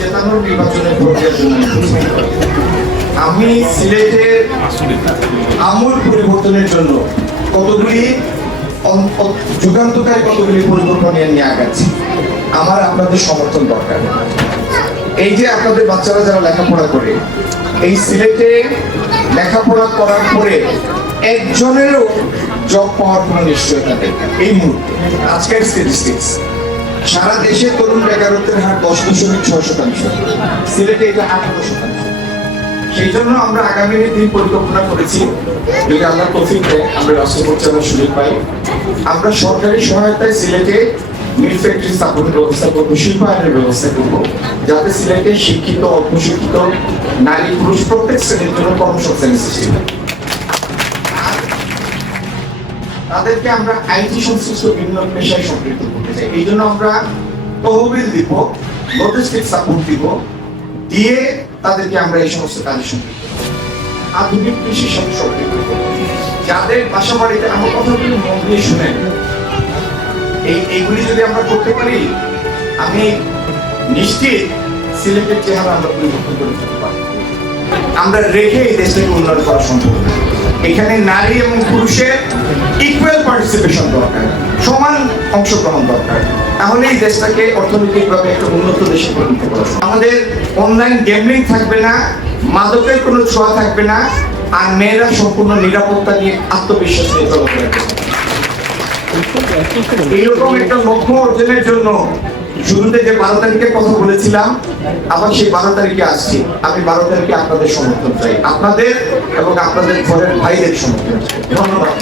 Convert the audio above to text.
জেতানোর নির্বাচনে ভোট দেওয়ার জন্য আমি সিলেটের আমূল পরিবর্তনের জন্য কতগুলি যুগান্তকারী কতগুলি পরিকল্পনা নিয়ে আগাচ্ছি। আমার আপনাদের সমর্থন দরকার। এই যে আপনাদের বাচ্চারা যারা লেখাপড়া করে, এই সিলেটে লেখাপড়া করার পরে একজনেরও জব পাওয়ার কোনো নিশ্চয়তা নেই এই মুহূর্তে। আজকের স্ট্যাটিস্টিক্স সারা দেশে তরুণ বেকারত্বের হার 10.6%, সিলেটে এটা 18%। সেই জন্য আমরা আগামী দিন পরিকল্পনা করেছি, যদি আল্লাহ তৌফিক দেয় আমরা রাষ্ট্র পরিচালনার সুযোগ পাই, আমরা সরকারি সহায়তায় সিলেটে মিল ফ্যাক্টরি স্থাপনের ব্যবস্থা করবো, শিল্পায়নের ব্যবস্থা করবো, যাতে সিলেটে শিক্ষিত অল্প শিক্ষিত নারী পুরুষ প্রত্যেক শ্রেণীর জন্য কর্মসংস্থানের সৃষ্টি হয়। তাদেরকে আমরা আইটি সংশ্লিষ্ট বিভিন্ন পেশায় সম্পৃক্ত করতে চাই। এই জন্য আমরা তহবিল দিব, লজিস্টিক সাপোর্ট দিব, দিয়ে তাদেরকে আমরা এই সমস্ত কাজে সম্পৃক্ত করব। আধুনিক কৃষির সাথে সম্পৃক্ত করব। যাদের বাসা বাড়িতে আমার কথাগুলো মন দিয়ে শুনেন, এইগুলি যদি আমরা করতে পারি, আমি নিশ্চিত সিলেটের চেহারা আমরা পরিবর্তন করে ফেলতে পারব। আমরা রেখে এই দেশটাকে উন্নয়ন করা সম্ভব। এখানে নারী এবং পুরুষের ইকুয়াল পার্টিসিপেশন দরকার, সমান অংশগ্রহণ দরকার। তাহলে এই দেশটাকে অর্থনৈতিকভাবে একটা উন্নত দেশে পরিণত করা। আমাদের অনলাইন গেমিং থাকবে না, মাদকের কোনো ছোঁয়া থাকবে না, আর মেয়েরা সম্পূর্ণ নিরাপত্তা নিয়ে আত্মবিশ্বাস নিয়ে চলাফেরা করবে। এইরকম একটা লক্ষ্য অর্জনের জন্য শুরুতে যে 12 তারিখের কথা বলেছিলাম, আবার সেই 12 তারিখে আসছি। আমি 12 তারিখে আপনাদের সমর্থন চাই, আপনাদের এবং আপনাদের ঘরের ভাইদের সমর্থন চাই। ধন্যবাদ।